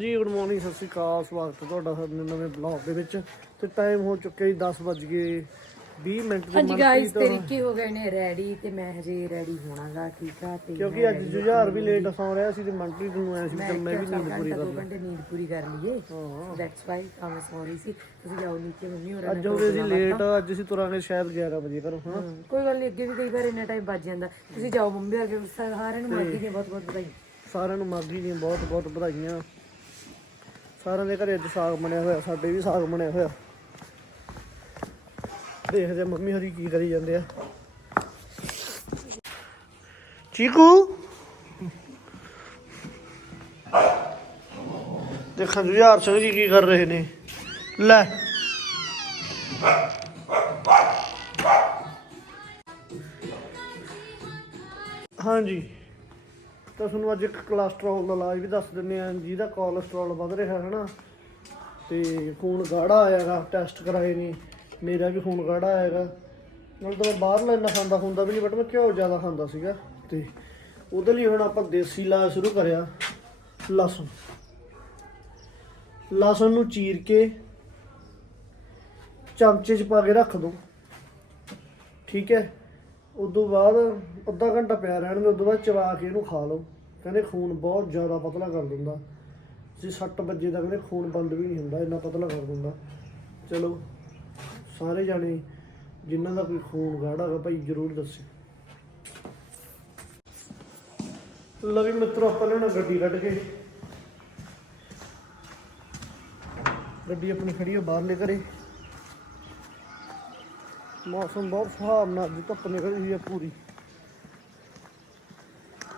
ਜੀ good morning ਸਤਿ ਸ਼੍ਰੀ ਅਕਾਲ ਸਵਾਗਤ ਹੈ ਤੁਹਾਡਾ ਸਾਡੇ ਨਵੇਂ ਬਲੌਗ ਦੇ ਵਿੱਚ। ਤੇ ਟਾਈਮ ਹੋ ਚੁੱਕਿਆ ਜੀ 10 ਵੱਜ ਗਏ 20 ਮਿੰਟ ਦੇ ਹਾਂਜੀ ਗਾਇਸ ਤਰੀਕੇ ਹੋ ਗਏ ਨੇ ਰੈਡੀ ਤੇ ਮੈਂ ਹਜੇ ਰੈਡੀ ਹੋਣਾਗਾ ਠੀਕ ਆ ਤੇ ਕਿਉਂਕਿ ਅੱਜ ਜੁਝਾਰ ਵੀ ਲੇਟ ਸੌ। ਰਿਹਾ ਸੀ ਤੇ ਮਨਪ੍ਰੀਤ ਨੂੰ ਆਇਆ ਸੀ ਚੱਲ ਮੈਂ ਵੀ ਨੀਂਦ ਪੂਰੀ ਕਰ ਦੋ ਲਾਂ ਘੰਟੇ ਨੀਂਦ ਪੂਰੀ ਕਰ ਲਈਏ। ਹਾਂ। ਦੈਟਸ ਵਾਈ ਮੈਂ ਸੌਰੀ ਸੀ। ਤੁਸੀਂ ਜਾਓ ਨੀਚੇ ਮੰਮੀ ਹੋਰਾਂ ਅੱਜ ਉਹਦੇ ਸੀ ਲੇਟ ਅੱਜ ਅਸੀਂ ਤੁਰਾਂਗੇ ਸ਼ਾਇਦ 11 ਵਜੇ ਕਰੋ ਹਾਂ ਕੋਈ ਗੱਲ ਨਹੀਂ ਅੱਗੇ ਵੀ ਕਈ ਵਾਰ ਇੰਨਾ ਟਾਈਮ ਵੱਜ ਜਾਂਦਾ। ਤੁਸੀਂ ਜਾਓ ਮੰਮੀ ਵਰਗੇ ਸਾਰਿਆਂ ਨੂੰ ਮਾਗੀ ਦੀਆਂ ਬਹੁਤ ਬਹੁਤ ਵਧਾਈ ਸਾਰਿਆਂ ਨੂੰ ਮਾਗੀ ਦੀਆਂ ਬਹੁਤ ਬਹੁਤ ਵਧਾਈਆਂ। ਸਾਰਿਆਂ ਦੇ ਘਰੇ ਅੱਜ ਸਾਗ ਬਣਿਆ ਹੋਇਆ, ਸਾਡੇ ਵੀ ਸਾਗ ਬਣਿਆ ਹੋਇਆ। ਦੇਖਦੇ ਮੰਮੀ ਹਰੀ ਕੀ ਕਰੀ ਜਾਂਦੇ ਆ। ਚੀਕੂ? ਦੇਖਾਂ ਜੁਝਾਰ ਸਿੰਘ ਜੀ ਕੀ ਕਰ ਰਹੇ ਨੇ। ਲੈ। ਹਾਂਜੀ। ਤਾਂ ਤੁਹਾਨੂੰ ਅੱਜ ਇੱਕ ਕੋਲੇਸਟ੍ਰੋਲ ਦਾ ਇਲਾਜ ਵੀ ਦੱਸ ਦਿੰਨੇ ਆ ਜਿਹਦਾ ਕੋਲੇਸਟ੍ਰੋਲ ਵੱਧ ਰਿਹਾ ਹੈ ਨਾ, ਤੇ ਖੂਨ ਗਾੜਾ ਆਇਆਗਾ ਟੈਸਟ ਕਰਾਏ ਨੇ, ਮੇਰਾ ਵੀ ਖੂਨ ਗਾੜਾ ਆਏਗਾ ਨਾਲ ਤਾਂ ਮੈਂ ਬਾਹਰਲਾ ਇੰਨਾ ਖਾਂਦਾ ਹੁੰਦਾ ਵੀ ਨਹੀਂ ਬਟ ਮੈਂ ਘਿਓ ਜ਼ਿਆਦਾ ਖਾਂਦਾ ਸੀਗਾ, ਤੇ ਉਹਦੇ ਲਈ ਹੁਣ ਆਪਾਂ ਦੇਸੀ ਇਲਾਜ ਸ਼ੁਰੂ ਕਰਿਆ, ਲਸਣ। ਲਸਣ ਨੂੰ ਚੀਰ ਕੇ ਚਮਚੇ 'ਚ ਪਾ ਕੇ ਰੱਖ ਦੋ, ਠੀਕ ਹੈ? ਉਦੋਂ ਬਾਅਦ ਅੱਧਾ ਘੰਟਾ ਪਿਆ ਰਹਿਣ ਦੇ ਉਦੋਂ ਬਾਅਦ ਚਬਾ ਕੇ ਇਹਨੂੰ ਖਾ ਲਓ। ਕਹਿੰਦੇ ਖੂਨ ਬਹੁਤ ਜ਼ਿਆਦਾ ਪਤਲਾ ਕਰ ਦਿੰਦਾ। ਜੇ 6 ਵਜੇ ਤੱਕ ਕਹਿੰਦੇ ਖੂਨ ਬੰਦ ਵੀ ਨਹੀਂ ਹੁੰਦਾ, ਇੰਨਾ ਪਤਲਾ ਕਰ ਦਿੰਦਾ। ਚਲੋ, ਸਾਰੇ ਜਾਣੇ ਜਿਨ੍ਹਾਂ ਦਾ ਕੋਈ ਖੂਨ ਗਾੜਾ ਹੈਗਾ ਭਾਈ ਜਰੂਰ ਦੱਸਿਓ। ਲਵੀ ਮਿੱਤਰੋ, ਆਪਾਂ ਨੇ ਹੁਣ ਗੱਡੀ ਕੱਢ ਕੇ। ਗੱਡੀ ਆਪਣੀ ਖੜੀ ਹੈ ਬਾਹਰਲੇ ਘਰੇ। ਮੌਸਮ ਬਹੁਤ ਸੁਹਾਵਣਾ, ਅੱਜ ਧੁੱਪ ਨਿਕਲ ਰਹੀ ਹੈ ਪੂਰੀ।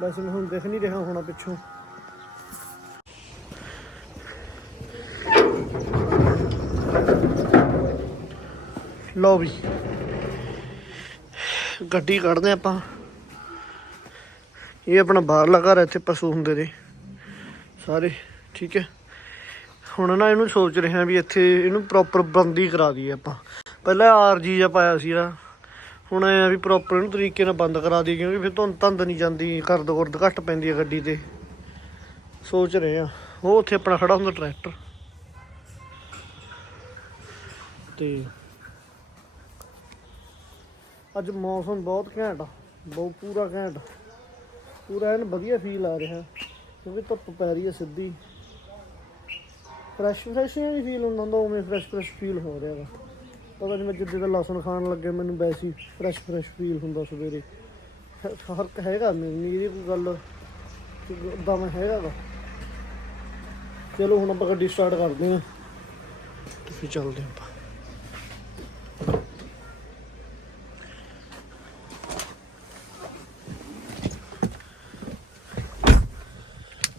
ਵੈਸੇ ਹੁਣ ਦਿਖ ਨਹੀਂ ਰਿਹਾ ਹੋਣਾ ਪਿੱਛੋਂ। ਲਓ ਵੀ, ਗੱਡੀ ਕੱਢਦੇ ਆਪਾਂ। ਇਹ ਆਪਣਾ ਬਾਹਰਲਾ ਘਰ ਇੱਥੇ ਪਸ਼ੂ ਹੁੰਦੇ ਨੇ। ਸਾਰੇ, ਠੀਕ ਹੈ। ਹੁਣ ਨਾ ਇਹਨੂੰ ਸੋਚ ਰਹੇ ਹਾਂ ਵੀ ਇੱਥੇ ਇਹਨੂੰ ਪ੍ਰੋਪਰ ਬੰਦੀ ਕਰਾ ਦਈਏ ਆਪਾਂ। ਪਹਿਲਾਂ ਆਰਜੀ ਜਿਹਾ ਪਾਇਆ ਸੀ ਆ ਹੁਣ ਐ ਵੀ ਪ੍ਰੋਪਰ ਇਹਨੂੰ ਤਰੀਕੇ ਨਾਲ ਬੰਦ ਕਰਾ ਦਈਏ ਕਿਉਂਕਿ ਫਿਰ ਧੁੰਦ ਧੰਦ ਨਹੀਂ ਜਾਂਦੀ, ਕਰਦ ਗੁਰਦ ਘੱਟ ਪੈਂਦੀ ਹੈ ਗੱਡੀ ਤੇ। ਸੋਚ ਰਹੇ ਆ। ਉਹ ਉੱਥੇ ਆਪਣਾ ਖੜਾ ਹੁੰਦਾ ਟਰੈਕਟਰ। ਤੇ ਅੱਜ ਮੌਸਮ ਬਹੁਤ ਘੈਂਟ ਬਹੁਤ ਪੂਰਾ ਘੈਂਟ। ਪੂਰਾ ਐਨ ਵਧੀਆ ਫੀਲ ਆ ਰਿਹਾ, ਕਿਉਂਕਿ ਧੁੱਪ ਪੈ ਰਹੀ ਹੈ ਸਿੱਧੀ। ਫਰੈਸ਼ ਫਰੈਸ਼ ਹੀ ਫੀਲ ਹੁੰਦਾ ਹੁੰਦਾ, ਉਵੇਂ ਫਰੈਸ਼ ਫਰੈਸ਼ ਫੀਲ ਹੋ ਰਿਹਾ ਵਾ। ਪਤਾ ਨਹੀਂ ਮੈਂ ਜਿੱਦੇ ਦਾ ਲਸਣ ਖਾਣ ਲੱਗੇ, ਮੈਨੂੰ ਵੈਸੇ ਫਰੈਸ਼ ਫਰੈਸ਼ ਫੀਲ ਹੁੰਦਾ ਸਵੇਰੇ। ਫ਼ਰਕ ਹੈਗਾ ਮੈਨੂੰ ਇਹਦੀ ਕੋਈ ਗੱਲ ਉਦਾਂ ਮੈਂ ਹੈਗਾ ਵਾ। ਚਲੋ ਹੁਣ ਆਪਾਂ ਗੱਡੀ ਸਟਾਰਟ ਕਰਦੇ ਹਾਂ। ਤੇ ਫਿਰ ਚੱਲਦੇ ਆਪਾਂ।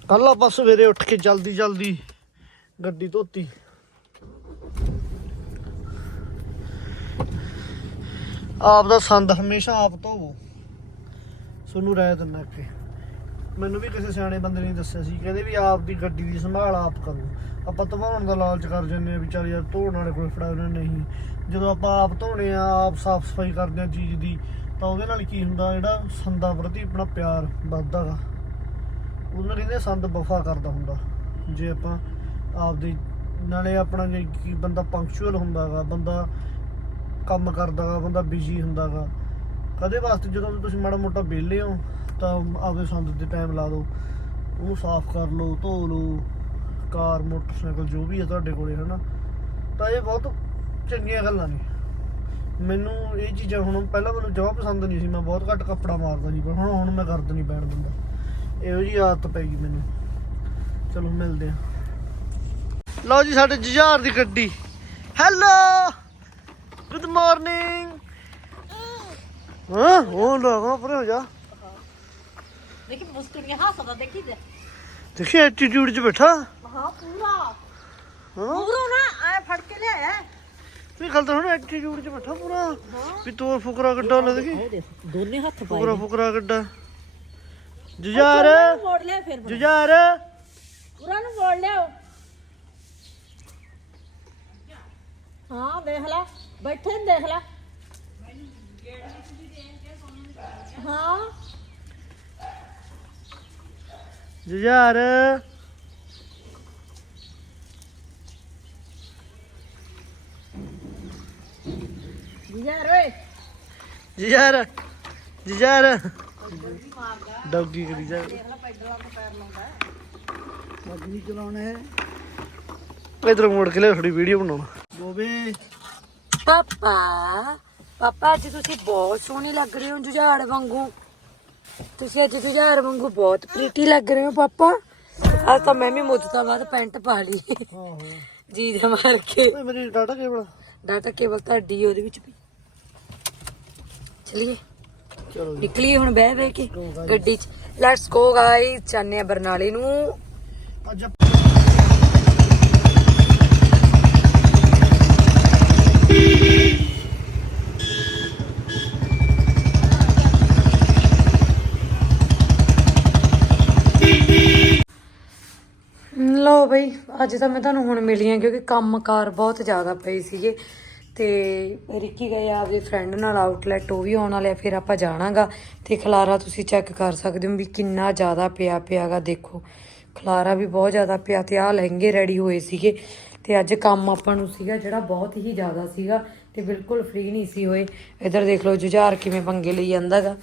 ਕੱਲ ਆਪਾਂ ਸਵੇਰੇ ਉੱਠ ਕੇ ਜਲਦੀ ਜਲਦੀ ਗੱਡੀ ਧੋਤੀ। ਆਪ ਦਾ ਸੰਦ ਹਮੇਸ਼ਾ ਆਪ ਧੋਵੋ। ਤੁਹਾਨੂੰ ਰਾਇ ਦਿੰਦਾ ਕਿ ਮੈਨੂੰ ਵੀ ਕਿਸੇ ਸਿਆਣੇ ਬੰਦੇ ਨੇ ਦੱਸਿਆ ਸੀ, ਕਹਿੰਦੇ ਵੀ ਆਪ ਦੀ ਗੱਡੀ ਦੀ ਸੰਭਾਲ ਆਪ ਕਰੋ। ਆਪਾਂ ਧਵਾਉਣ ਦਾ ਲਾਲਚ ਕਰ ਜਾਂਦੇ ਆ ਵੀ ਚੱਲ ਯਾਰ ਧੋਣ ਵਾਲੇ ਕੋਲ ਫੜਾ ਉਹਨਾਂ ਨਹੀਂ। ਜਦੋਂ ਆਪਾਂ ਆਪ ਧੋਣੇ ਆ, ਆਪ ਸਾਫ਼ ਸਫ਼ਾਈ ਕਰਦੇ ਆ ਚੀਜ਼ ਦੀ, ਤਾਂ ਉਹਦੇ ਨਾਲ ਕੀ ਹੁੰਦਾ, ਜਿਹੜਾ ਸੰਦਾਂ ਪ੍ਰਤੀ ਆਪਣਾ ਪਿਆਰ ਵੱਧਦਾ ਗਾ। ਉਹਨਾਂ ਕਹਿੰਦੇ ਸੰਦ ਵਫਾ ਕਰਦਾ ਹੁੰਦਾ। ਜੇ ਆਪਾਂ ਆਪਦੇ, ਨਾਲੇ ਆਪਣਾ ਜੇ ਕੀ ਬੰਦਾ ਪੰਕਚੁਅਲ ਹੁੰਦਾਗਾ ਬੰਦਾ ਕੰਮ ਕਰਦਾਗਾ ਬੰਦਾ ਬਿਜ਼ੀ ਹੁੰਦਾਗਾ ਕਦੇ ਵਾਸਤੇ ਜਦੋਂ ਤੁਸੀਂ ਮਾੜਾ ਮੋਟਾ ਵਿਹਲੇ ਹੋ, ਤਾਂ ਆਪਦੇ ਸੰਦ ਤੇ ਟਾਈਮ ਲਾ ਦਿਓ। ਉਹਨੂੰ ਸਾਫ਼ ਕਰ ਲਓ, ਧੋ ਲਓ। ਕਾਰ, ਮੋਟਰਸਾਈਕਲ ਜੋ ਵੀ ਹੈ ਤੁਹਾਡੇ ਕੋਲੇ, ਹਨਾ। ਤਾਂ ਇਹ ਬਹੁਤ ਚੰਗੀਆਂ ਗੱਲਾਂ ਨੇ। ਮੈਨੂੰ ਇਹ ਚੀਜ਼ਾਂ ਹੁਣ, ਪਹਿਲਾਂ ਮੈਨੂੰ ਜਮਾ ਪਸੰਦ ਨਹੀਂ ਸੀ। ਮੈਂ ਬਹੁਤ ਘੱਟ ਕੱਪੜਾ ਮਾਰਦਾ ਜੀ ਪਰ ਹੁਣ ਹੁਣ ਮੈਂ ਕਰਦ ਨਹੀਂ ਪੈਣ ਦਿੰਦਾ। ਇਹੋ ਜੀ ਆਦਤ ਪੈ ਗਈ ਮੈਨੂੰ। ਚਲੋ, ਮਿਲਦੇ ਆ ਲਓ ਜੀ, ਸਾਡੇ ਜੁਝਾਰ ਦੀ ਗੱਡੀ। ਹੈਲੋ ਗੁੱਡ ਮਾਰਨਿੰਗ ਹਾਂ ਉਹ ਲੋਗਾ ਪਰੇ ਹੋ ਜਾ। ਦੇਖੀ ਮੁਸਕਰੀਆਂ ਹੱਸਦਾ ਦੇਖੀ ਤੇ। ਦੇਖੀ ਐਟੀਟਿਊਡ 'ਚ ਬੈਠਾ। ਹਾਂ ਪੂਰਾ। ਹਾਂ। ਪੂਰਾ ਨਾ ਐ ਫੜ ਕੇ ਲਿਆ ਵੀ ਗੱਲ ਤਾਂ ਹੁਣ ਐਟੀਟਿਊਡ 'ਚ ਬੈਠਾ ਪੂਰਾ। ਵੀ ਤੋਰ ਫੁਕਰਾ ਗੱਡਾ ਲੈ ਦੇਖੀ। ਉਹ ਦੇਖ ਦੋਨੇ ਹੱਥ ਫੁਕਰਾ ਫੁਕਰਾ ਗੱਡਾ। ਜੁਝਾਰ। ਮੋੜ ਲਿਆ ਫਿਰ ਜੁਝਾਰ। ਪੂਰਾ ਨੂੰ ਮੋੜ ਲਿਆ ਹਾਂ ਦੇਖ ਲੈ। ਬੈਠੇ ਨੂੰ ਦੇਖ ਲੈ। ਹਾਂ। ਜੁਝਾਰ। ਜੁਝਾਰ ਓਏ। ਜੁਝਾਰ ਜੁਝਾਰ। ਡੌਗੀ ਕਰੀ ਜਾ। ਦੇਖ ਚਲਾਉਣੇ ਇਧਰ ਮੋੜ ਕੇ ਲੈ ਥੋੜੀ ਵੀਡੀਓ ਬਣਾਉਣਾ। ਬੋਬੇ ਪਾਪਾ ਪਾਪਾ ਅੱਜ ਤੁਸੀਂ ਬਹੁਤ ਸੋਹਣੇ ਲੱਗ ਰਹੇ ਹੋ ਜੁਝਾੜ ਵਾਂਗੂ। ਤੁਸੀਂ ਅੱਜ ਜੁਝਾੜ ਵਾਂਗੂ ਬਹੁਤ ਪ੍ਰੀਟੀ ਲੱਗ ਰਹੇ ਹੋ ਪਾਪਾ। ਅੱਜ ਤਾਂ ਮੈਂ ਵੀ ਮੁੱਦਤਾਂ ਬਾਅਦ ਪੈਂਟ ਪਾ ਲਈ। ਜੀ ਦੇ ਮਾਰ ਕੇ। ਓਏ ਮੇਰੀ ਡਾਟਾ ਕੇਬਲ ਡਾਟਾ ਕੇਬਲ ਤੁਹਾਡੀ ਉਹਦੇ ਵਿੱਚ ਪਈ ਚਲਿਏ। ਚਲੋ ਨਿਕਲੀਏ ਹੁਣ ਬਹਿ ਬਹਿ ਕੇ ਗੱਡੀ 'ਚ। ਲੈਟਸ ਗੋ ਗਾਇਸ ਚਾਹਨੇ ਆ ਬਰਨਾਲੇ ਨੂੰ। ਅੱਜ ਲਓ ਬਈ, ਅੱਜ ਤਾਂ ਮੈਂ ਤੁਹਾਨੂੰ ਹੁਣ ਮਿਲੀ ਆ ਕਿਉਂਕਿ ਕੰਮਕਾਰ ਬਹੁਤ ਜ਼ਿਆਦਾ ਪਏ ਸੀਗੇ ਤੇ ਰਿੱਕੀ ਗਏ ਆਪਦੇ ਫਰੈਂਡ ਨਾਲ ਆਊਟਲੈਟ ਉਹ ਵੀ ਆਉਣ ਵਾਲੇ ਆ, ਫਿਰ ਆਪਾਂ ਜਾਣਾਗਾ ਤੇ ਖਲਾਰਾ ਤੁਸੀਂ ਚੈੱਕ ਕਰ ਸਕਦੇ ਹੋ ਵੀ ਕਿੰਨਾ ਜ਼ਿਆਦਾ ਪਿਆ ਪਿਆਗਾ, ਦੇਖੋ। ਖਲਾਰਾ ਵੀ ਬਹੁਤ ਜ਼ਿਆਦਾ ਪਿਆ ਤੇ ਆ ਲਹਿੰਗੇ ਰੈਡੀ ਹੋਏ ਸੀਗੇ। ਤੇ ਅੱਜ ਕੰਮ ਆਪਾਂ ਨੂੰ ਸੀਗਾ ਜਿਹੜਾ ਬਹੁਤ ਹੀ ਜ਼ਿਆਦਾ ਸੀਗਾ ਤੇ ਬਿਲਕੁਲ ਫ੍ਰੀ ਨਹੀਂ ਸੀ ਹੋਏ। ਇਧਰ ਦੇਖ ਲਓ ਜੁਝਾਰ ਕਿਵੇਂ ਪੰਗੇ ਲਈ ਜਾਂਦਾਗਾ।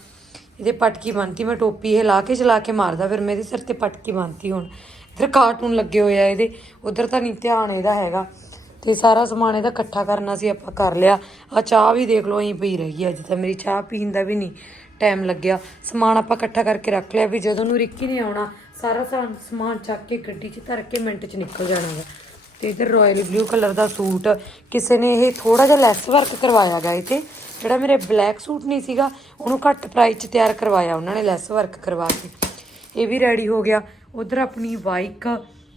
ਇਹਦੇ ਪਟਕੀ ਬੰਨਤੀ, ਮੈਂ ਟੋਪੀ ਇਹ ਲਾ ਕੇ ਚਲਾ ਕੇ ਮਾਰਦਾ, ਫਿਰ ਮੇਰੇ ਸਿਰ ਤੇ ਪਟਕੀ ਬੰਨਤੀ ਹੁਣ। ਇਧਰ ਕਾਰਟੂਨ ਲੱਗੇ ਹੋਏ ਆ ਇਹਦੇ, ਉਧਰ ਤਾਂ ਨਹੀਂ ਧਿਆਨ ਇਹਦਾ ਹੈਗਾ। ਤੇ ਸਾਰਾ ਸਮਾਨ ਇਹਦਾ ਇਕੱਠਾ ਕਰਨਾ ਸੀ, ਆਪਾਂ ਕਰ ਲਿਆ। ਆ ਚਾਹ ਵੀ ਦੇਖ ਲਓ, ਐਂ ਪਈ ਰਹੀ ਅੱਜ ਤਾਂ ਮੇਰੀ ਚਾਹ ਪੀਣ ਦਾ ਵੀ ਨਹੀਂ ਟਾਈਮ ਲੱਗਿਆ। ਸਮਾਨ ਆਪਾਂ ਇਕੱਠਾ ਕਰਕੇ ਰੱਖ ਲਿਆ ਵੀ ਜਦੋਂ ਨੂੰ ਰਿੱਕੀ ਨੇ ਆਉਣਾ, ਸਾਰਾ ਸਾ- ਸਮਾਨ ਚੱਕ ਕੇ ਗੱਡੀ 'ਚ ਧਰ ਕੇ ਮਿੰਟ 'ਚ ਨਿਕਲ ਜਾਣਾ ਗਾ ਤੇ ਇਧਰ ਰਾਇਲ ਬਲੂ ਕਲਰ ਦਾ ਸੂਟ, ਕਿਸੇ ਨੇ ਇਹ ਥੋੜਾ ਜਿਹਾ ਲੈਸ ਵਰਕ ਕਰਵਾਇਆ ਗਾ ਇਹ ਤੇ। ਜਿਹੜਾ ਮੇਰੇ ਬਲੈਕ ਸੂਟ ਨਹੀਂ ਸੀਗਾ, ਉਹਨੂੰ ਘੱਟ ਪ੍ਰਾਈਸ 'ਚ ਤਿਆਰ ਕਰਵਾਇਆ ਉਹਨਾਂ ਨੇ ਲੈਸ ਵਰਕ ਕਰਵਾ ਕੇ। ਇਹ ਵੀ ਰੈਡੀ ਹੋ ਗਿਆ। ਉਧਰ ਆਪਣੀ ਬਾਈਕ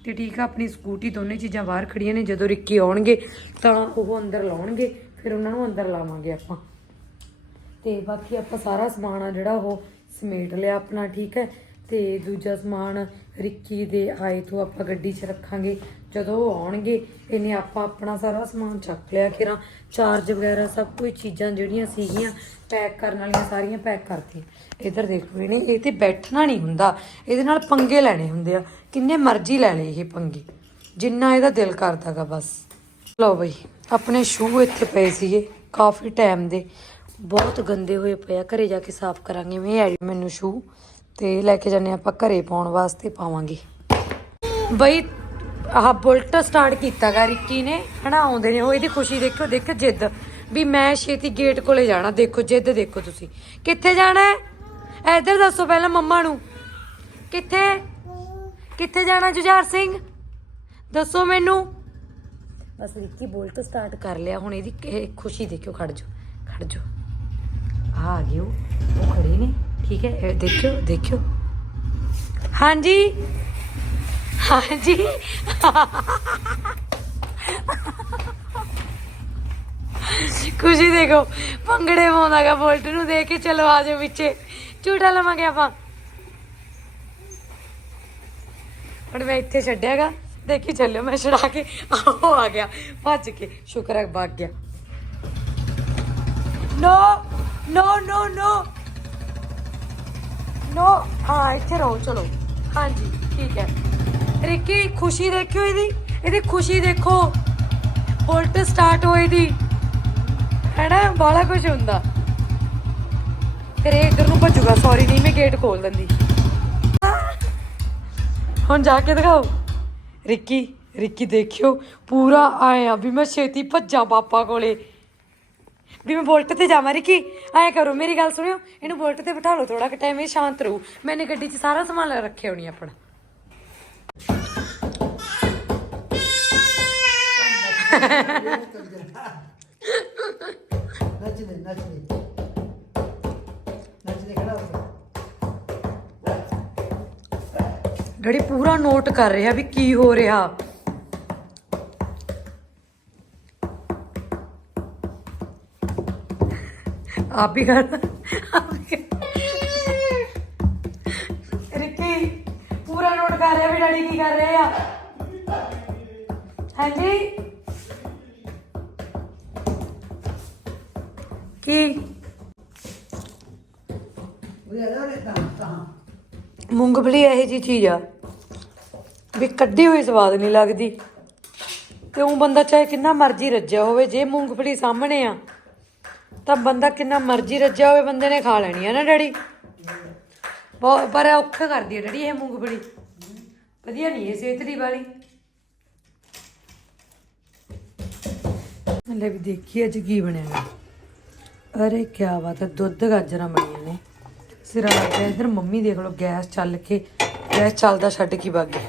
ਤੇ ਠੀਕ ਆ, ਆਪਣੀ ਸਕੂਟੀ ਦੋਨੇ ਚੀਜ਼ਾਂ ਬਾਹਰ ਖੜੀਆਂ ਨੇ, ਜਦੋਂ ਰਿੱਕੀ ਆਉਣਗੇ ਤਾਂ ਉਹ ਅੰਦਰ ਲਾਉਣਗੇ, ਫਿਰ ਉਹਨਾਂ ਨੂੰ ਅੰਦਰ ਲਾਵਾਂਗੇ ਆਪਾਂ। ਤੇ ਬਾਕੀ ਆਪਾਂ ਸਾਰਾ ਸਮਾਨ ਆ ਜਿਹੜਾ ਉਹ ਸਮੇਟ ਲਿਆ ਆਪਣਾ, ਠੀਕ ਹੈ? ਤੇ ਦੂਜਾ ਸਮਾਨ ਰਿੱਕੀ ਦੇ ਆਏ ਤੋਂ ਆਪਾਂ ਗੱਡੀ 'ਚ ਰੱਖਾਂਗੇ। ਜਦੋਂ ਉਹ ਆਉਣਗੇ, ਇਹਨੇ ਆਪਾਂ ਆਪਣਾ ਸਾਰਾ ਸਮਾਨ ਚੱਕ ਲਿਆ ਕਿਰਾਂ ਚਾਰਜ ਵਗੈਰਾ ਸਭ ਕੁਝ, ਚੀਜ਼ਾਂ ਜਿਹੜੀਆਂ ਸੀਗੀਆਂ ਪੈਕ ਕਰਨ ਵਾਲੀਆਂ ਸਾਰੀਆਂ ਪੈਕ ਕਰਤੀਆਂ। ਇਧਰ ਦੇਖੋ, ਇਹਨੇ ਇਹ ਤੇ ਬੈਠਣਾ ਨਹੀਂ ਹੁੰਦਾ। ਇਹਦੇ ਨਾਲ ਪੰਗੇ ਲੈਣੇ ਹੁੰਦੇ ਆ। ਕਿੰਨੇ ਮਰਜ਼ੀ ਲੈ ਲਏ ਇਹ ਪੰਗੇ। ਜਿੰਨਾ ਇਹਦਾ ਦਿਲ ਕਰਦਾਗਾ ਬਸ। ਲਓ ਬਈ, ਆਪਣੇ ਸ਼ੂ ਇੱਥੇ ਪਏ ਸੀਗੇ, ਕਾਫੀ ਟਾਈਮ ਦੇ। ਬਹੁਤ ਗੰਦੇ ਹੋਏ ਪਏ ਆ। ਘਰੇ ਜਾ ਕੇ ਸਾਫ਼ ਕਰਾਂਗੇ, ਮੈਂ ਆਈ ਮੈਨੂੰ ਸ਼ੂ ਤੇ ਲੈ ਕੇ ਜਾਂਦੇ ਆਪਾਂ ਘਰੇ ਪਾਉਣ ਵਾਸਤੇ ਪਾਵਾਂਗੇ। ਬਈ, ਆਹ ਬੁਲਟ ਸਟਾਰਟ ਕੀਤਾਗਾ ਰਿੱਕੀ ਨੇ, ਹਨਾ, ਆਉਂਦੇ ਨੇ, ਉਹ ਇਹਦੀ ਖੁਸ਼ੀ ਦੇਖੋ ਦੇਖੋ ਜਿੱਦ। ਵੀ ਮੈਂ ਛੇਤੀ ਗੇਟ ਕੋਲੇ ਜਾਣਾ, ਦੇਖੋ, ਜਿੱਦ ਦੇਖੋ ਤੁਸੀਂ। ਕਿੱਥੇ ਜਾਣਾ ਹੈ? ਇੱਧਰ ਦੱਸੋ ਪਹਿਲਾਂ ਮੰਮਾ ਨੂੰ। ਕਿੱਥੇ? ਕਿੱਥੇ ਜਾਣਾ ਜੁਝਾਰ ਸਿੰਘ? ਦੱਸੋ ਮੈਨੂੰ। ਬਸ ਰਿੱਕੀ ਬੁਲਟ ਸਟਾਰਟ ਕਰ ਲਿਆ, ਹੁਣ ਇਹਦੀ ਖੁਸ਼ੀ ਦੇਖਿਓ, ਖੜ ਜਾ ਖੜ ਜਾ ਆ ਗਏ ਉਹ। ਉਹ ਖੜੇ ਨੇ ਠੀਕ ਹੈ, ਇਹ ਦੇਖਿਓ ਦੇਖਿਓ। ਹਾਂਜੀ। ਹਾਂਜੀ। ਖੁਸ਼ੀ ਦੇਖੋ। ਭੰਗੜੇ ਪਾਉਂਦਾਗਾ ਬੋਲਟ ਨੂੰ ਦੇਖ ਕੇ ਚਲੋ ਆ ਜਾਓ ਵਿੱਚੇ। ਝੂਟਾ ਲਵਾਂਗੇ ਆਪਾਂ। ਹੁਣ ਮੈਂ ਇੱਥੇ ਛੱਡਿਆਗਾ। ਦੇਖੀ ਚੱਲਿਓ, ਮੈਂ ਛੜਾ ਕੇ। ਆਹੋ ਆ ਗਿਆ। ਭੱਜ ਕੇ। ਸ਼ੁਕਰ ਹੈ ਭੱਗ ਗਿਆ। ਨੋ। ਨੋ ਨੋ ਨੋ ਨੋ ਹਾਂ, ਇੱਥੇ ਰਹੋ, ਚਲੋ। ਹਾਂਜੀ, ਠੀਕ ਹੈ। ਰਿੱਕੀ, ਖੁਸ਼ੀ ਦੇਖਿਓ ਇਹਦੀ। ਇਹਦੀ ਖੁਸ਼ੀ ਦੇਖੋ। ਬੁਲਟ ਸਟਾਰਟ ਹੋਈ ਦੀ। ਹੈਨਾ? ਬਾਲਾ ਕੁਝ ਹੁੰਦਾ। ਫਿਰ ਇਹ ਇੱਧਰ ਨੂੰ ਭੱਜੂਗਾ। ਸੌਰੀ ਨਹੀਂ, ਮੈਂ ਗੇਟ ਖੋਲ ਦਿੰਦੀ। ਹੁਣ ਜਾ ਕੇ ਦਿਖਾਓ। ਰਿੱਕੀ ਰਿੱਕੀ ਦੇਖਿਓ। ਪੂਰਾ ਆਇਆ ਵੀ ਮੈਂ ਛੇਤੀ ਭੱਜਾਂ ਪਾਪਾ ਕੋਲੇ। ਵੀ ਮੈਂ ਬੁਲਟ ਤੇ ਜਾਵਾਂ ਰਿੱਕੀ। ਐ ਕਰੋ ਮੇਰੀ ਗੱਲ ਸੁਣਿਓ ਇਹਨੂੰ ਬੁਲਟ ਤੇ ਬਿਠਾ ਲਓ ਥੋੜਾ ਕਿ ਟਾਈਮ ਇਹ ਸ਼ਾਂਤ ਰਹੂ। ਮੈਨੇ ਗੱਡੀ 'ਚ ਸਾਰਾ ਸਮਾਨ ਰੱਖਿਆ ਹੋਣੀ ਆਪਣਾ। ਨੱਚ ਦੇ ਨੱਚ ਦੇ ਨੱਚ ਦੇ ਖੜਾ ਹੋ ਡੈਡੀ ਪੂਰਾ ਨੋਟ ਕਰ ਰਿਹਾ ਵੀ ਕੀ ਹੋ ਰਿਹਾ। ਆਪ ਹੀ ਕਰ। ਰਿੱਕੀ ਪੂਰਾ ਨੋਟ ਕਰ ਰਿਹਾ ਵੀ ਡੈਡੀ ਕੀ ਕਰ ਰਹੇ ਆ। ਹਾਂਜੀ? ਕੀ? ਮੂੰਗਫਲੀ ਇਹੋ ਜੀ ਚੀਜ਼ ਆ ਵੀ ਕੱਢੀ ਹੋਈ ਸਵਾਦ ਨਹੀਂ ਲੱਗਦੀ। ਤੇ ਉਹ ਬੰਦਾ ਚਾਹੇ ਕਿੰਨਾ ਮਰਜ਼ੀ ਰੱਜਿਆ ਹੋਵੇ ਜੇ ਮੂੰਗਫਲੀ ਸਾਹਮਣੇ ਆ ਤਾਂ ਬੰਦਾ ਕਿੰਨਾ ਮਰਜ਼ੀ ਰੱਜਿਆ ਹੋਵੇ, ਬੰਦੇ ਨੇ ਖਾ ਲੈਣੀ ਹੈ ਨਾ ਡੈਡੀ? ਬਹੁਤ ਪਰ ਔਖਾ ਕਰਦੀ ਹੈ ਡੈਡੀ ਇਹ ਮੂੰਗਫਲੀ। ਵਧੀਆ ਨਹੀਂ ਇਹ ਸਿਹਤ ਲਈ ਵਾਲੀ। ਹਲੇ ਵੀ ਦੇਖੀ ਅੱਜ ਕੀ ਬਣਿਆ ਅਰੇ ਕੀ ਬਾਤ ਹੈ ਦੁੱਧ ਗਾਜਰਾਂ ਬਣੀਆਂ ਨੇ। ਸਿਰਾ ਲੱਗਿਆ ਇਧਰ ਮੰਮੀ ਦੇਖ ਲਓ, ਗੈਸ ਚੱਲ ਕੇ, ਗੈਸ ਚੱਲਦਾ ਛੱਡ ਕੇ ਵਗ ਗਈ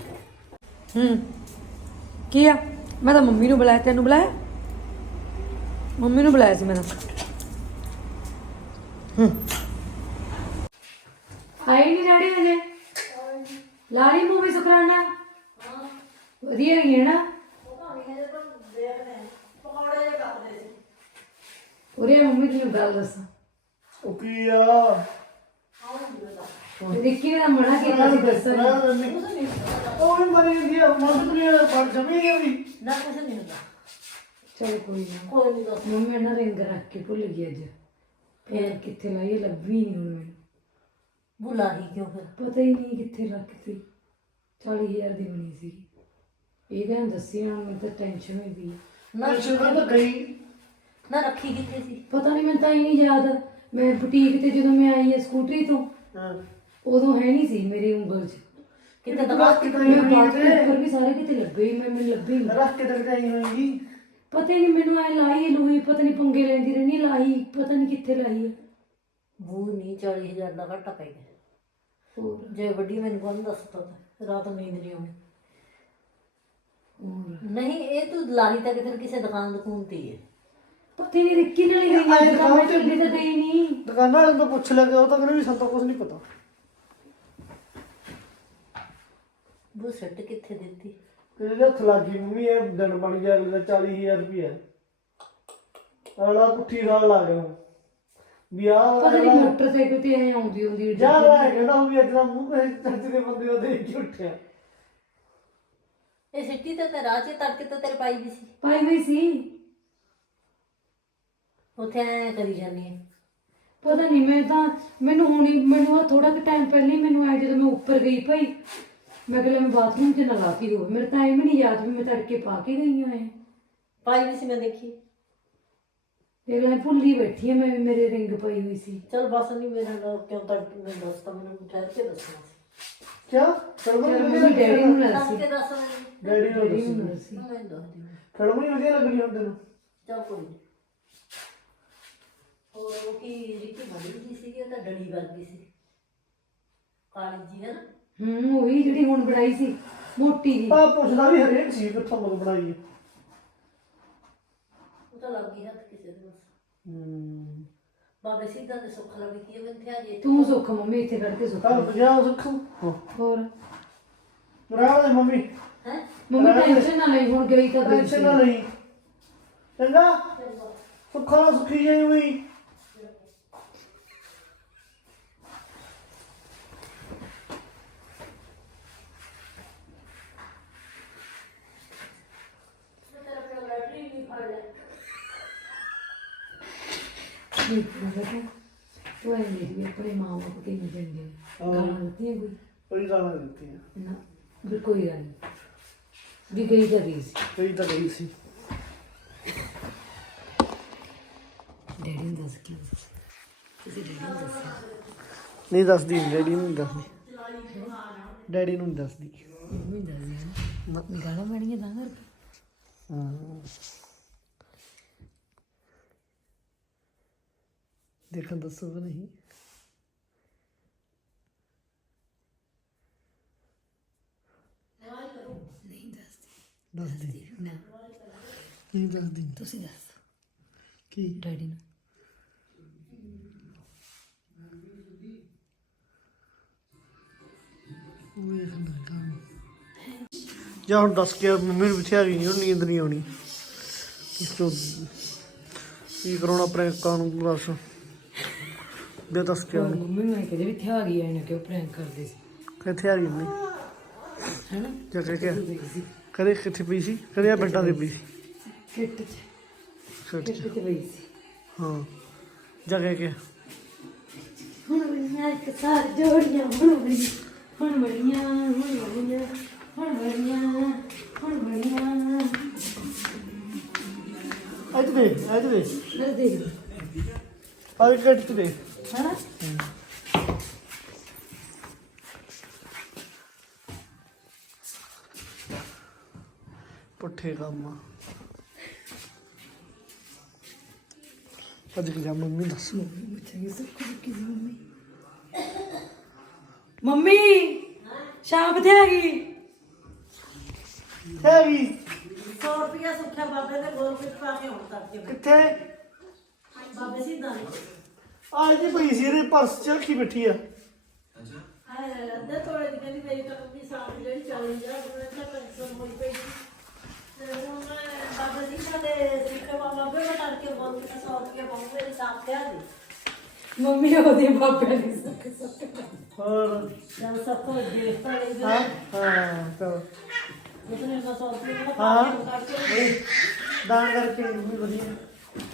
ਹੂੰ, ਕੀ ਆ? ਮੈਂ ਤਾਂ ਮੰਮੀ ਨੂੰ ਬੁਲਾਇਆ, ਤੈਨੂੰ ਬੁਲਾਇਆ? ਮੰਮੀ ਨੂੰ ਬੁਲਾਇਆ ਸੀ ਮੈਂ ਤਾਂ। ਆਈ ਨਹੀਂ ਡੈਡੀ ਹਜੇ? ਲਾਲੀ ਮੂਵੀ ਸੁਕਰਾਨਾ ਵਧੀਆ ਹੈਗੀ ਹੈ ਨਾ। ਉਰੇ ਆ ਮੰਮੀ ਤੈਨੂੰ ਗੱਲ ਦੱਸਾਂ। ਉਹ ਕੀ ਆ? ਰਿੱਕੀ ਨੇ ਤਾਂ ਮਨਾ ਕੀਤਾ ਸੀ ਦੱਸਣ। ਨੂੰ। ਉਹ ਵੀ ਮਰੀ ਜਾਂਦੀ ਆ ਮਨ ਤੇ ਪੜ ਜਮੀ ਗਈ ਵੀ ਨਾ ਕੁਛ ਨਹੀਂ ਹੁੰਦਾ। ਚਲ ਕੋਈ ਨਾ। ਕੋਈ ਨਹੀਂ ਦੱਸ। ਮੰਮੀ ਨਾ ਰਿੰਗ ਰੱਖ ਕੇ ਭੁੱਲ ਗਈ ਅੱਜ। ਫੇਰ ਕਿੱਥੇ ਲਾਈ ਇਹ ਲੱਭੀ ਨਹੀਂ ਹੁਣ ਮੈਨੂੰ ਬੁਲਾ ਹੀ ਕਿਉਂ ਫਿਰ? ਪਤਾ ਹੀ ਨਹੀਂ ਕਿੱਥੇ ਰੱਖਤੀ 40000 ਦੀ ਬਣੀ ਸੀ। ਇਹ ਤਾਂ ਦੱਸੀ ਹੁਣ ਮੈਨੂੰ ਤਾਂ ਟੈਨਸ਼ਨ ਹੋਈ ਹੈ। ਨਾ ਟੈਨਸ਼ਨ ਤਾਂ ਗਈ। ਨਾ ਰੱਖੀ ਕਿੱਥੇ ਸੀ? ਪਤਾ ਨਹੀਂ ਮੈਨੂੰ ਤਾਂ ਹੀ ਨਹੀਂ ਯਾਦ। ਮੈਂ ਬੁਟੀਕ ਤੇ ਜਦੋਂ ਮੈਂ ਆਈ ਹਾਂ ਸਕੂਟਰੀ ਤੋਂ ਹਾਂ। ਉਦੋਂ ਹੈ ਨਹੀਂ ਸੀ ਮੇਰੀ ਉਂਗਲ 'ਚ। ਕਿਤੇ ਤਾਂ ਤਾਂ ਮੈਂ ਉੱਪਰ ਵੀ ਸਾਰੇ ਕਿਤੇ ਲੱਭੇ ਮੈਂ ਮੈਨੂੰ ਲੱਭੇ ਹੀ ਨਹੀਂ ਰੱਖ ਕੇ ਤਾਂ ਕਟਾਈ ਹੋਏਗੀ। ਪਤਾ ਹੀ ਨਹੀਂ ਮੈਨੂੰ ਐ ਲਾਈ ਲੋਈ ਪਤਾ ਨਹੀਂ ਪੰਗੇ ਲੈਂਦੀ ਰਹਿੰਦੀ ਲਾਈ ਪਤਾ ਨਹੀਂ ਕਿੱਥੇ ਲਾਈ ਹੈ ਬੂ ਨਹੀਂ 40000 ਦਾ ਘਾਟਾ ਪੈ ਗਿਆ। ਹੋਰ? ਜੇ ਵੱਡੀ ਮੈਨੂੰ ਕੋਲ ਦੱਸਤਾ ਤਾਂ ਰਾਤ ਨੂੰ ਨੀਂਦ ਨਹੀਂ ਆਉਣੀ। ਹੋਰ? ਨਹੀਂ ਇਹ ਤੂੰ ਲਾਲੀ ਤਾਂ ਕਿਤੇ ਕਿਸੇ ਦੁਕਾਨ ਦੁਕਾਨ ਤੇ ਹੀ ਹੈ ਪਤਾ ਨਹੀਂ ਰਿੱਕੀ ਨਾਲ ਹੀ ਗਈ ਆਏ ਅੱਜ ਤਾਂ ਮੈਂ ਦਿਖਾਓ ਤੇ- ਚੱਲੀ ਤਾਂ ਗਈ ਨਹੀਂ ਦੁਕਾਨਾਂ ਵਾਲੇ ਨੂੰ ਤਾਂ ਪੁੱਛ ਲਿਆ ਉਹ ਤਾਂ ਕਹਿੰਦੇ ਵੀ ਸਾਨੂੰ ਤਾਂ ਕੁਝ ਨਹੀਂ ਪਤਾ। ਬੂ ਸੱਟ ਕਿੱਥੇ ਦਿੱਤੀ? ਇਹਦੇ ਹੱਥ ਲੱਗ ਮੰਮੀ ਇਹ ਦਿਨ ਬਣ ਗਿਆ ਅਗਲੇ ਦਾ 40000 ਰੁਪਇਆ ਅਗਲਾ ਪੁੱਠੀ ਸਾਲ ਲਾ ਗਿਆ। ਵੀ ਆ ਪਤਾ ਨਹੀਂ ਮੋਟਰਸਾਈਕਲ ਤੇ ਐ ਆਉਂਦੀ ਹੁੰਦੀ ਜਾ ਲੈ ਕਹਿੰਦਾ ਵੀ ਅੱਜ ਦਾ ਮੂੰਹ ਇਹ ਚੱਜ ਦੇ ਬੰਦੇ ਦਾ ਦੇਖ ਕੇ ਉੱਠਿਆ। ਇਹ ਸਿੱਟੀ ਤਾਂ ਤੇ ਰਾਹ 'ਚ ਤੜਕੇ ਤਾਂ ਤੇਰੇ ਪਾਈ ਵੀ ਸੀ। ਪਾਈ ਹੋਈ ਸੀ। ਉੱਥੇ ਐ ਕਰੀ ਜਾਂਦੀ ਹੈ। ਪਤਾ ਨਹੀਂ ਮੈਂ ਤਾਂ ਮੈਨੂੰ ਹੁਣੀ ਮੈਨੂੰ ਆ ਥੋੜਾ ਕਿ ਟਾਈਮ ਪਹਿਲਾਂ ਹੀ ਮੈਨੂੰ ਆਇਆ ਜਦੋਂ ਮੈਂ ਉੱਪਰ ਗਈ ਭਾਈ। ਮੈਂ ਕਿਹਾ ਲੈ ਮੈਂ ਬਾਥਰੂਮ 'ਚ ਨਾ ਲਾ ਕੇ ਹੋਵੇ ਮੇਰੇ ਤਾਂ ਐਵੇਂ ਨਹੀਂ ਯਾਦ ਵੀ ਮੈਂ ਤੜਕੇ ਪਾ ਕੇ ਗਈ ਹਾਂ। ਇਹ ਪਾਈ ਵੀ ਸੀ ਮੈਂ ਦੇਖੀ। ਦੇਖ ਲੈ ਭੁੱਲੀ ਬੈਠੀ ਆ ਮੈਂ ਵੀ ਮੇਰੇ ਰਿੰਗ ਪਾਈ ਹੋਈ ਸੀ। ਚਲ ਬਸ ਨਹੀਂ ਮੇਰੇ ਨਾਲ ਕਿਉਂ ਤੜਕੇ ਮੈਂ ਦੱਸਤਾ ਮੈਨੂੰ ਠਹਿਰ ਕੇ ਦੱਸਣਾ ਸੀ। ਕਿਆ? ਫਿਲਮ ਚਲ ਨਹੀਂ ਮੰਮੀ ਵਧੀਆ ਡੈਡੀ ਨੂੰ ਦੱਸ। ਦੱਸੀ ਕੇ ਦੱਸ ਮੈਨੂੰ। ਡੈਡੀ ਨੂੰ ਡੈਡੀ ਦੱਸੀ। ਨੂੰ ਦੱਸੀ। ਮੈਂ ਦੱਸ ਦਿੰਦੀ ਫਿਲਮ ਨਹੀਂ ਵਧੀਆ ਲੱਗਣੀ ਹੁਣ ਤੈਨੂੰ। ਚਲ ਕੋਈ ਨਹੀਂ ਹੋਰ ਉਹ ਕੀ ਰਿੱਕੀ ਬੜੀ ਜੀ ਸੀ ਉਹ ਤਾਂ ਡੜੀ ਵਰਗੀ ਸੀ। ਕਾਲੀ ਜੀ ਹੈ ਨਾ? ਹੂੰ ਉਹੀ ਜਿਹੜੀ ਹੁਣ ਬਣਾਈ ਸੀ ਮੋਟੀ ਜੀ। ਆ ਪੁੱਛਦਾ ਵੀ ਹਰੇਕ ਸੀ ਕਿੱਥੋਂ ਮਗ ਬਣਾਈ ਹੈ। ਉਹ ਤਾਂ ਲੱਗ ਗਈ ਹੱਥ ਕਿਸੇ ਦੇ ਬਸ। ਹੂੰ। ਬਾਬੇ ਸਿੱਧਾ ਤੇ ਸੁੱਖ ਲੱਗੀ ਕੀ ਮੈਂ ਥਿਆ ਜੇ ਤੂੰ ਸੁੱਖ ਮੰਮੀ ਇੱਥੇ ਖੜ ਕੇ ਸੁੱਖ। ਕੱਲ ਜਾ ਸੁੱਖੂ। ਹੋਰ? ਰਹਿ ਦੇ ਮੰਮੀ? ਹੈ? ਮੰਮੀ ਟੈਨਸ਼ਨ ਨਾ ਲਈ ਹੁਣ ਗਈ ਤਾਂ ਟੈਨਸ਼ਨ ਨਾ ਲਈ। ਚੰਗਾ? ਸੁੱਖਾ ਸੁੱਖੀ ਜਾਈ ਹੋਈ। ਤੂੰ ਐ ਮੇਰੀ ਆਪਣੇ ਮਾਂ ਬਾਪ ਕੇ ਨਹੀਂ ਦਿੰਦੇ ਗਾਲਾਂ ਦਿੱਤੀਆਂ ਕੋਈ ਕੋਈ ਗਾਲਾਂ ਦਿੱਤੀ ਆ ਨਾ ਵੀ ਕੋਈ ਗੱਲ ਨਹੀਂ ਵੀ ਗਈ ਤਾਂ ਗਈ ਸੀ ਕਈ ਤਾਂ ਗਈ ਸੀ ਡੈਡੀ ਨੂੰ ਦੱਸ ਕੀ ਡੈਡੀ ਨੂੰ ਦੱਸਿਆ ਨਹੀਂ ਦੱਸਦੀ। ਡੈਡੀ ਨੂੰ ਨਹੀਂ ਦੱਸਦੀ। ਡੈਡੀ ਨੂੰ ਨਹੀਂ ਦੱਸਦੀ ਮੰਮੀ ਨੂੰ। ਦੱਸਦੀ ਨਾ ਗਾਲਾਂ ਪੈਣੀਆਂ ਤਾਂ ਕਰਕੇ। ਹਾਂ। ਦੇਖਣ ਦੱਸੋ ਕਿ ਨਹੀਂ। ਨਹੀਂ ਦੱਸਦੀ। ਦੱਸਦੀ। ਨਾ। ਨਹੀਂ ਦੱਸਦੀ। ਤੁਸੀਂ ਦੱਸ। ਕੀ? ਡੈਡੀ ਨੂੰ। ਵੇਖਣਾ ਕੰਮ। ਜਾਂ ਹੁਣ ਦੱਸ ਕੇ ਮੰਮੀ ਨੂੰ ਪੁੱਛਿਆ ਗਈ ਨਹੀਂ ਉਹ ਨੀਂਦ ਨਹੀਂ ਆਉਣੀ। ਇਸ ਤੋਂ ਕੀ ਕਰਾਉਣਾ ਪ੍ਰੈਂਕਾਂ ਨੂੰ ਬਸ ਦੇ ਦੱਸ ਕੇ ਉਹਨੂੰ ਮੰਮੀ ਨੂੰ ਕਹਿੰਦੇ ਵੀ ਇੱਥੇ ਆ ਗਈ ਐ ਨਾ ਕਿਉਂ ਪ੍ਰੈਂਕ ਕਰਦੇ ਸੀ? ਕਿੱਥੇ ਆ ਗਈ ਮੰਮੀ ਹੈਨਾ? ਜਾ ਕੇ ਕਿਹਾ। ਗਈ ਸੀ? ਕਦੇ ਕਿੱਥੇ ਪਈ ਸੀ? ਕਦੇ ਆ ਬੈੱਡਾਂ ਤੇ ਪਈ ਸੀ। ਕਿੱਟ ਚ। ਕਿੱਟ ਪਈ ਸੀ। ਹਾਂ। ਜਾ ਕੇ ਕਿਹਾ। ਹੁਣ ਬਣੀਆਂ ਇੱਕ ਸਾਰ ਜੋੜੀਆਂ ਹੁਣ ਬਣੀਆਂ ਹੁਣ ਬਣੀਆਂ ਹੁਣ ਬਣੀਆਂ ਹੁਣ ਬਣੀਆਂ ਹੁਣ ਬਣੀਆਂ ਅੱਜ ਦੇ ਅੱਜ ਦੇ ਮੈਂ ਦੇਖ। ਆ ਕਿੱਟ ਦੇ ਹਨਾ ਪੁੱਠੇ ਕੰਮ ਆ। ਅੱਜ ਕਿ ਜਾ ਮੰਮੀ ਦੱਸ ਮੰਮੀ ਸ਼ਾਮ ਤੇ ਆ ਗਈ? ਹੈ ਵੀ 100 ਰੁਪਇਆ ਸੁੱਖਿਆ ਬਾਬੇ ਦੇ ਗੋਲ ਵਿੱਚ ਪਾ ਕੇ ਹੁਣ ਤੱਕ ਕਿੱਥੇ? ਬਾਬੇ ਸਿੱਧਾ ਨੇ ਆਜ ਦੀ ਪਈ ਸੀ ਇਹਦੇ ਪਰਸ ਚ ਰੱਖੀ ਬੈਠੀ ਆ। ਅੱਛਾ। ਅੱਧਾ ਤੋੜੇ ਦੀ ਕਹਿੰਦੀ ਮੇਰੀ ਤਾਂ ਮੰਮੀ ਸਾਹ ਜਿਹੜੀ ਚੱਲ ਜਾ ਉਹਨਾਂ ਦਾ ਪੈਨਸ਼ਨ ਹੋਈ ਪਈ ਸੀ। ਤੇ ਹੁਣ ਬਾਬਾ ਜੀ ਸਾਡੇ ਸਿੱਖੇ ਬਾਬਾ ਬੇ ਬਟਾਰ ਕੇ ਬੰਦ ਕਰ ਸੌ ਰੁਪਏ ਸਾਥ ਤੇ ਆ ਗਈ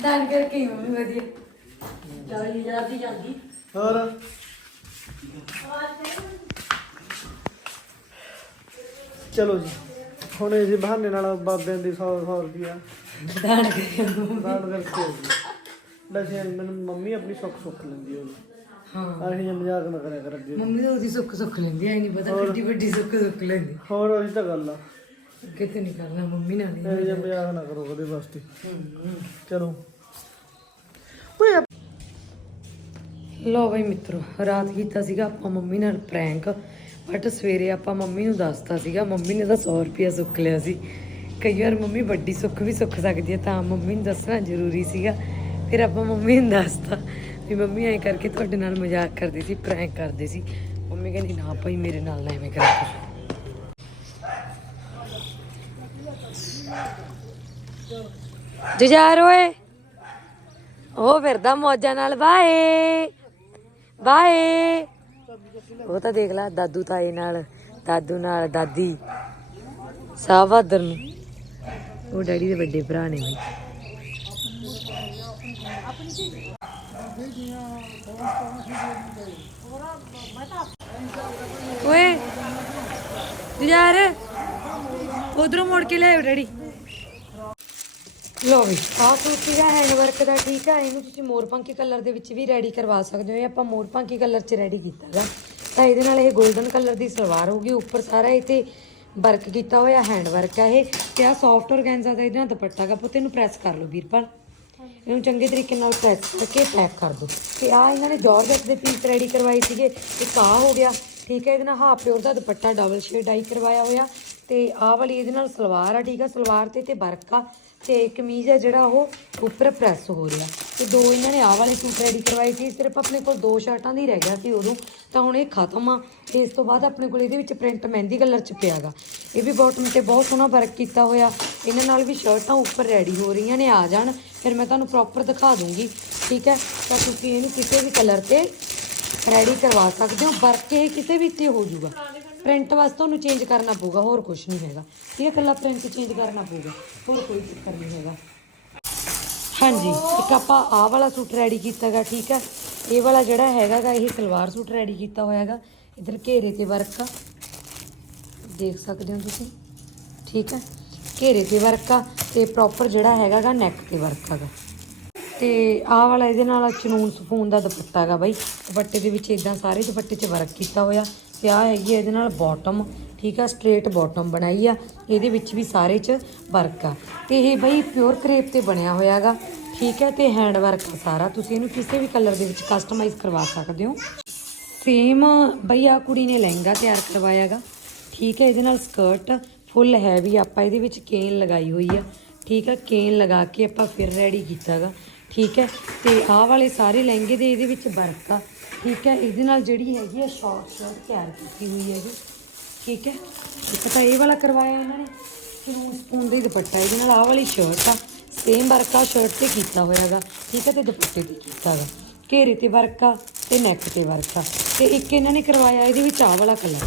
ਦਾਨ ਕਰਕੇ ਵਧੀਆ। ਚਲੋ ਜੀ ਹੁਣ ਇਸ ਬਹਾਨੇ ਨਾਲ ਬਾਬਿਆਂ ਦੀ 100 100 ਰੁਪਿਆ ਦਾਨ ਕਰਿਆ ਦਾਨ ਕਰਕੇ ਹੋ ਗਈ। ਵੈਸੇ ਮੈਨੂੰ ਮੰਮੀ ਆਪਣੀ ਸੁੱਖ ਸੁੱਖ ਲੈਂਦੀ ਉਹ ਹਾਂ। ਆਹੀ ਜਿਹਾ ਮਜ਼ਾਕ ਨਾ ਕਰਿਆ ਕਰ ਅੱਗੇ। ਮੰਮੀ ਤਾਂ ਉਹਦੀ ਸੁੱਖ ਸੁੱਖ ਲੈਂਦੀ ਐ ਨਹੀਂ ਪਤਾ ਕਿੱਡੀ ਵੱਡੀ ਸੁੱਖ ਸੁੱਖ ਲੈਂਦੀ। ਹੋਰ ਉਹੀ ਤਾਂ ਗੱਲ ਆ। ਕਿਤੇ ਨਹੀਂ ਕਰਨਾ ਮੰਮੀ ਨਾਲ ਇਹੋ ਜਿਹਾ। ਮਜ਼ਾਕ ਨਾ ਕਰੋ ਕਦੇ ਵਾਸਤੇ। ਚਲੋ। ਲੋ ਬਈ ਮਿੱਤਰੋ, ਰਾਤ ਕੀਤਾ ਸੀਗਾ ਆਪਾਂ ਮੰਮੀ ਨਾਲ ਪ੍ਰੈਂਕ ਬਟ ਸਵੇਰੇ ਆਪਾਂ ਮੰਮੀ ਨੂੰ ਦੱਸਤਾ ਸੀਗਾ, ਮੰਮੀ ਨੇ ਤਾਂ 100 ਰੁਪਿਆ ਸੁੱਕ ਲਿਆ ਸੀ। ਕਈ ਵਾਰ ਮੰਮੀ ਵੱਡੀ ਸੁੱਖ ਵੀ ਸੁੱਖ ਸਕਦੀ ਹੈ, ਤਾਂ ਮੰਮੀ ਨੂੰ ਦੱਸਣਾ ਜ਼ਰੂਰੀ ਸੀਗਾ। ਫਿਰ ਆਪਾਂ ਮੰਮੀ ਨੂੰ ਦੱਸਤਾ ਵੀ ਮੰਮੀ ਐਂ ਕਰਕੇ ਤੁਹਾਡੇ ਨਾਲ ਮਜ਼ਾਕ ਕਰਦੀ ਸੀ ਪ੍ਰੈਂਕ ਕਰਦੇ ਸੀ। ਮੰਮੀ ਕਹਿੰਦੀ, ਨਾ ਭਾਈ, ਮੇਰੇ ਨਾਲ ਨਾ ਐਵੇਂ ਕਰਿਆ ਕਰ। ਜੁਝਾਰ ਓਏ, ਉਹ ਫਿਰਦਾ ਮੌਜਾਂ ਨਾਲ ਬਾਏ ਬਾਏ। ਉਹ ਤਾਂ ਦੇਖ ਲੈ ਦਾਦੂ ਤਾਏ ਨਾਲ ਦਾਦੂ ਨਾਲ ਦਾਦੀ। ਸਾਹ ਬਹਾਦਰ ਨੂੰ। ਉਹ ਡੈਡੀ ਦੇ ਵੱਡੇ ਭਰਾ ਨੇ ਵੀ ਓਏ ਯਾਰ ਉਧਰੋਂ ਮੋੜ ਕੇ ਲੈ ਡੈਡੀ। ਲੋ ਵੀ, ਆਹ ਸੂਟ ਸੀਗਾ ਹੈਂਡ ਵਰਕ ਦਾ ਠੀਕ ਆ, ਇਹਨੂੰ ਤੁਸੀਂ ਮੋਰਪੰਖੀ ਕਲਰ ਦੇ ਵਿੱਚ ਵੀ ਰੈਡੀ ਕਰਵਾ ਸਕਦੇ ਹੋ, ਇਹ ਆਪਾਂ ਮੋਰਪੰਖੀ ਕਲਰ 'ਚ ਰੈਡੀ ਕੀਤਾਗਾ। ਤਾਂ ਇਹਦੇ ਨਾਲ ਇਹ 골ਡਨ ਕਲਰ ਦੀ ਸਲਵਾਰ ਹੋਗੀ ਉੱਪਰ ਸਾਰਾ ਇਹ ਤੇ ਵਰਕ ਕੀਤਾ ਹੋਇਆ ਹੈਂਡ ਵਰਕ ਆ ਇਹ, ਤੇ ਆ ਸੌਫਟ ਔਰਗੈਂਜ਼ਾ ਦਾ ਇਹਦੇ ਨਾਲ ਦੁਪੱਟਾ ਗਾ ਪੁੱਤ, ਇਹਨੂੰ ਪ੍ਰੈਸ ਕਰ ਲਓ ਵੀਰਪਾਲ। ਇਹਨੂੰ ਚੰਗੇ ਤਰੀਕੇ ਨਾਲ ਪ੍ਰੈਸ ਕਰਕੇ ਪੈਕ ਕਰ ਦਿਓ ਤੇ ਆ ਇਹਨਾਂ ਨੇ ਜਾਰਜਟ ਦੇ ਪੀਸ ਰੈਡੀ ਕਰਵਾਏ ਸੀਗੇ, ਇੱਕ ਆ ਹੋ ਗਿਆ, ਠੀਕ ਹੈ ਇਹਦੇ ਨਾਲ ਹਾਫ ਪਿਓਰ ਦਾ ਦੁਪੱਟਾ ਡਬਲ ਸ਼ੇਡ ਡਾਈ ਕਰਵਾਇਆ ਹੋਇਆ, ਤੇ ਆਹ ਵਾਲੀ ਇਹਦੇ ਨਾਲ ਸਲਵਾਰ ਆ, ਠੀਕ ਆ, ਸਲਵਾਰ ਤੇ ਤੇ ਵਰਕ ਆ। ਤੇ ਕਮੀਜ਼ ਹੈ ਜਿਹੜਾ ਉਹ ਉੱਪਰ ਪ੍ਰੈਸ ਹੋ ਰਿਹਾ। ਤੇ ਦੋ ਇਹਨਾਂ ਨੇ ਆਹ ਵਾਲੇ ਸੂਟ ਰੈਡੀ ਕਰਵਾਏ ਸੀ, ਸਿਰਫ ਆਪਣੇ ਕੋਲ ਦੋ ਸ਼ਰਟਾਂ ਦੀ ਰਹਿ ਗਿਆ ਸੀ ਉਦੋਂ। ਤਾਂ ਹੁਣ ਇਹ ਖਤਮ ਆ। ਤੇ ਇਸ ਤੋਂ ਬਾਅਦ ਆਪਣੇ ਕੋਲ ਇਹਦੇ ਵਿੱਚ ਪ੍ਰਿੰਟ ਮਹਿੰਦੀ ਕਲਰ ਚ ਪਿਆਗਾ ਇਹ ਵੀ ਬਾਟਮ ਤੇ ਬਹੁਤ ਸੋਹਣਾ ਵਰਕ ਕੀਤਾ ਹੋਇਆ। ਇਹਨਾਂ ਨਾਲ ਵੀ ਸ਼ਰਟਾਂ ਉੱਪਰ ਰੈਡੀ ਹੋ ਰਹੀਆਂ ਨੇ, ਆ ਜਾਣ। ਫਿਰ ਮੈਂ ਤੁਹਾਨੂੰ ਪ੍ਰੋਪਰ ਦਿਖਾ ਦੂੰਗੀ, ਠੀਕ ਹੈ? ਤਾਂ ਤੁਸੀਂ ਇਹਨੂੰ ਕਿਸੇ ਵੀ ਕਲਰ ਤੇ ਰੈਡੀ ਕਰਵਾ ਸਕਦੇ ਹੋ। ਵਰਕ ਇਹ ਕਿਸੇ ਵੀ ਤੇ ਹੋ ਜਾਊਗਾ। ਪ੍ਰਿੰਟ ਵਾਸਤੇ ਤੁਹਾਨੂੰ ਚੇਂਜ ਕਰਨਾ ਪਊਗਾ, ਹੋਰ ਕੁਝ ਨਹੀਂ ਹੈਗਾ। ਠੀਕ ਹੈ ਕੱਲਾ ਪ੍ਰਿੰਟ ਚੇਂਜ ਕਰਨਾ ਪਊਗਾ, ਹੋਰ ਕੋਈ ਚੱਕਰ ਨਹੀਂ ਹੈਗਾ। ਹਾਂਜੀ, ਇੱਕ ਆਪਾਂ ਆਹ ਵਾਲਾ ਸੂਟ ਰੈਡੀ ਕੀਤਾਗਾ, ਠੀਕ ਹੈ? ਇਹ ਵਾਲਾ ਜਿਹੜਾ ਹੈਗਾਗਾ, ਇਹ ਸਲਵਾਰ ਸੂਟ ਰੈਡੀ ਕੀਤਾ ਹੋਇਆਗਾ। ਇਧਰ ਘੇਰੇ ਤੇ ਵਰਕ ਆ। ਦੇਖ ਸਕਦੇ ਹੋ ਤੁਸੀਂ? ਠੀਕ ਹੈ? ਘੇਰੇ ਤੇ ਵਰਕ ਆ ਤੇ ਪ੍ਰੋਪਰ ਜਿਹੜਾ ਹੈਗਾਗਾ ਨੈਕ ਤੇ ਵਰਕ ਹੈਗਾ ਤੇ ਆਹ ਵਾਲਾ ਇਹਦੇ ਨਾਲ ਚਨੂਨ ਸਫੂਨ ਦਾ ਦੁਪੱਟਾ ਹੈਗਾ ਬਾਈ। ਦੁਪੱਟੇ ਦੇ ਵਿੱਚ ਇਦਾਂ ਸਾਰੇ ਦੁਪੱਟੇ 'ਚ ਵਰਕ ਕੀਤਾ ਹੋਇਆ। ਤੇ ਹੈਗੀ ਆ, ਇਹਦੇ ਨਾਲ ਬਾਟਮ ਠੀਕ ਆ ਸਟ੍ਰੇਟ ਬਾਟਮ ਬਣਾਈ ਆ। ਇਹਦੇ ਵਿੱਚ ਵੀ ਸਾਰੇ 'ਚ ਵਰਕ ਆ। ਤੇ ਇਹ ਬਈ ਪਿਓਰ ਕਰੇਪ ਤੇ ਬਣਿਆ ਹੋਇਆ ਹੈਗਾ ਠੀਕ ਹੈ ਤੇ ਹੈਂਡ ਵਰਕ ਆ ਸਾਰਾ। ਤੁਸੀਂ ਇਹਨੂੰ ਕਿਸੇ ਵੀ ਕਲਰ ਦੇ ਵਿੱਚ ਕਸਟਮਾਈਜ਼ ਕਰਵਾ ਸਕਦੇ ਹੋ। ਸੇਮ ਬਈ ਆ ਕੁੜੀ ਨੇ ਲਹਿੰਗਾ ਤਿਆਰ ਕਰਵਾਇਆ ਹੈਗਾ ਠੀਕ ਹੈ ਇਹਦੇ ਨਾਲ ਸਕਰਟ ਫੁੱਲ ਹੈਵੀ ਆਪਾਂ ਇਹਦੇ ਵਿੱਚ ਕੇਨ ਲਗਾਈ ਹੋਈ ਆ, ਠੀਕ ਹੈ ਕੇਨ ਲਗਾ ਕੇ ਆਪਾਂ ਫਿਰ ਰੈਡੀ ਕੀਤਾਗਾ, ਠੀਕ ਹੈ ਤੇ ਆਹ ਵਾਲੇ ਸਾਰੇ ਲਹਿੰਗੇ ਦੇ ਇਹਦੇ ਵਿੱਚ ਵਰਕ ਆ। ਠੀਕ ਹੈ, ਇਹਦੇ ਨਾਲ ਜਿਹੜੀ ਹੈਗੀ ਆ ਸ਼ਾਰਟ ਸ਼ਰਟ ਤਿਆਰ ਕੀਤੀ ਹੋਈ ਹੈਗੀ ਠੀਕ ਹੈ, ਇੱਕ ਤਾਂ ਇਹ ਵਾਲਾ ਕਰਵਾਇਆ ਇਹਨਾਂ ਨੇ ਸਪੂਨ ਸਪੂਨ ਦੇ ਦੁਪੱਟਾ ਇਹਦੇ ਨਾਲ, ਆਹ ਵਾਲੀ ਸ਼ਰਟ ਆ। ਸੇਮ ਵਰਕ ਆ ਸ਼ਰਟ ਤੇ ਕੀਤਾ ਹੋਇਆ ਹੈਗਾ ਠੀਕ ਹੈ, ਤੇ ਦੁਪੱਟੇ ਤੇ ਕੀਤਾ ਹੈਗਾ ਘੇਰੇ ਤੇ ਵਰਕ ਆ ਤੇ ਨੈਕ ਤੇ ਵਰਕ ਆ। ਤੇ ਇੱਕ ਇਹਨਾਂ ਨੇ ਕਰਵਾਇਆ ਇਹਦੇ ਵਿੱਚ ਆਹ ਵਾਲਾ ਕਲਰ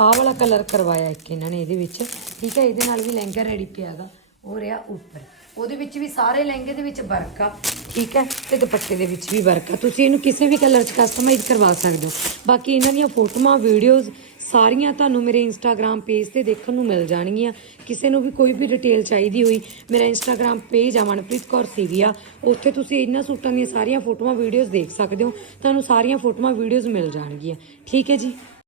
ਆਹ ਵਾਲਾ ਕਲਰ ਕਰਵਾਇਆ ਇੱਕ ਇਹਨਾਂ ਨੇ ਇਹਦੇ ਵਿੱਚ। ਠੀਕ ਹੈ, ਇਹਦੇ ਨਾਲ ਵੀ ਲਹਿੰਗਾ ਰੈਡੀ ਪਿਆਗਾ ਉਹ ਰਿਹਾ ਉੱਪਰ। ਉਹਦੇ ਵਿੱਚ ਵੀ ਸਾਰੇ ਲਹਿੰਗੇ ਦੇ ਵਿੱਚ ਵਰਕ ਆ। ਠੀਕ ਹੈ? ਤੇ ਦੁਪੱਟੇ ਦੇ ਵਿੱਚ ਵੀ ਵਰਕ ਆ। ਤੁਸੀਂ ਇਹਨੂੰ ਕਿਸੇ ਵੀ ਕਲਰ 'ਚ ਕਸਟਮਾਈਜ਼ ਕਰਵਾ ਸਕਦੇ ਹੋ। ਬਾਕੀ ਇਹਨਾਂ ਦੀਆਂ ਫੋਟੋਆਂ ਵੀਡੀਓਜ਼ ਸਾਰੀਆਂ ਤੁਹਾਨੂੰ ਮੇਰੇ ਇੰਸਟਾਗ੍ਰam ਪੇਜ ਤੇ ਦੇਖਣ ਨੂੰ ਮਿਲ ਜਾਣਗੀਆਂ। ਕਿਸੇ ਨੂੰ ਵੀ ਕੋਈ ਵੀ ਡਿਟੇਲ ਚਾਹੀਦੀ ਹੋਈ, ਮੇਰਾ ਇੰਸਟਾਗ੍ਰam ਪੇਜ ਆ ਮਨਪ੍ਰੀਤ ਕੌਰ ਸੀਵੀਆ ਉੱਥੇ ਤੁਸੀਂ ਇਹਨਾਂ ਸੂਟਾਂ ਦੀਆਂ ਸਾਰੀਆਂ ਫੋਟੋਆਂ ਵੀਡੀਓਜ਼ ਦੇਖ ਸਕਦੇ ਹੋ। ਤੁਹਾਨੂੰ ਸਾਰੀਆਂ ਫੋਟੋਆਂ ਵੀਡੀਓਜ਼ ਮਿਲ ਜਾਣਗੀਆਂ। ਠੀਕ ਹੈ ਜੀ?